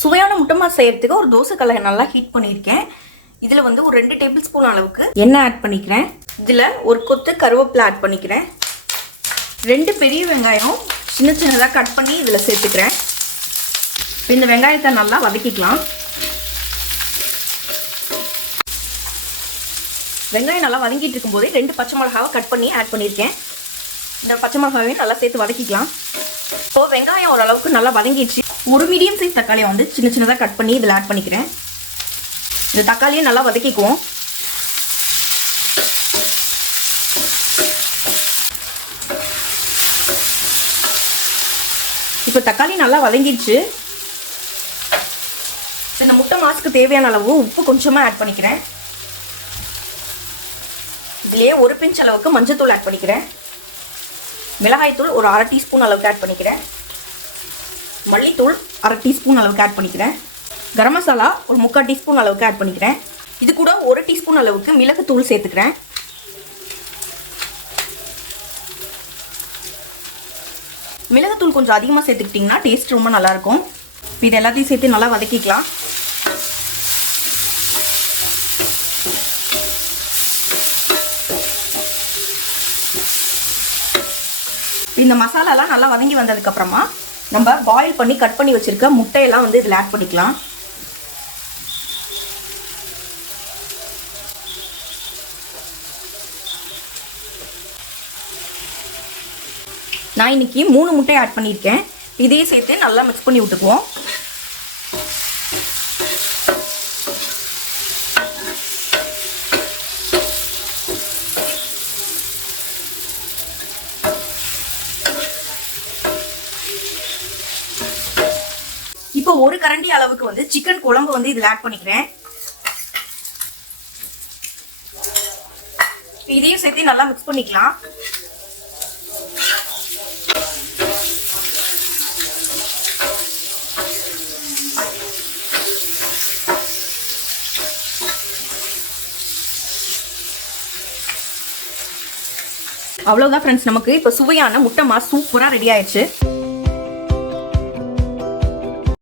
சுவையான முட்டை மாஸ் செய்யறதுக்கு ஒரு தோசை கல்லை நல்லா ஹீட் பண்ணியிருக்கேன். இதில் வந்து ஒரு 2 டேபிள் ஸ்பூன் அளவுக்கு எண்ணெய் ஆட் பண்ணிக்கிறேன். இதில் ஒரு கொத்து கருவேப்பிலை ஆட் பண்ணிக்கிறேன். 2 பெரிய வெங்காயம் சின்ன சின்னதாக கட் பண்ணி இதில் சேர்த்துக்கிறேன். இந்த வெங்காயத்தை நல்லா வதக்கிக்கலாம். வெங்காயம் நல்லா வதங்கிட்டு இருக்கும்போதே 2 பச்சை மிளகாவை கட் பண்ணி ஆட் பண்ணியிருக்கேன். இந்த பச்சை மிளகாவையும் நல்லா சேர்த்து வதக்கிக்கலாம். இப்போ வெங்காயம் ஓரளவுக்கு நல்லா வதங்கிடுச்சு. ஒரு மீடியம் சைஸ் தக்காளியை வந்து சின்ன சின்னதாக கட் பண்ணி இதில் ஆட் பண்ணிக்கிறேன். இந்த தக்காளியை நல்லா வதக்கிக்குவோம். இப்போ தக்காளி நல்லா வதங்கிடுச்சு. இந்த முட்டை மாஸ்க்கு தேவையான அளவு உப்பு கொஞ்சமாக ஆட் பண்ணிக்கிறேன். இதுலேயே ஒரு பிஞ்ச் அளவுக்கு மஞ்சத்தூள் ஆட் பண்ணிக்கிறேன். மிளகாய்த்தூள் ஒரு 1/2 டீஸ்பூன் அளவுக்கு ஆட் பண்ணிக்கிறேன். மல்லித்தூள் 1/2 டீஸ்பூன் அளவுக்கு ஆட் பண்ணிக்கிறேன். கரம் மசாலா ஒரு 3/4 டீஸ்பூன் அளவுக்கு ஆட் பண்ணிக்கிறேன். இது கூட 1 டீஸ்பூன் அளவுக்கு மிளகுத்தூள் சேர்த்துக்கிறேன். மிளகுத்தூள் கொஞ்சம் அதிகமாக சேர்த்துக்கிட்டிங்கன்னா டேஸ்ட் ரொம்ப நல்லாயிருக்கும். இது எல்லாத்தையும் சேர்த்து நல்லா வதக்கிக்கலாம். இந்த மசாலாலாம் நல்லா வதங்கி வந்ததுக்கப்புறமா நம்ம பாயில் பண்ணி கட் பண்ணி வச்சுருக்க முட்டையெல்லாம் வந்து இதில் ஆட் பண்ணிக்கலாம். நான் இன்னைக்கு 3 முட்டை ஆட் பண்ணியிருக்கேன். இதையே சேர்த்து நல்லா மிக்ஸ் பண்ணி விட்டுக்குவோம். இப்போ ஒரு கரண்டி அளவுக்கு வந்து சிக்கன் குழம்பு வந்து இதில் ஆட் பண்ணிக்கிறேன். இதையும் சேர்த்து நல்லா மிக்ஸ் பண்ணிக்கலாம். அவ்வளவுதான் ஃப்ரெண்ட்ஸ், நமக்கு இப்போ சுவையான முட்டை மாஸ் சூப்பராக ரெடி ஆயிடுச்சு.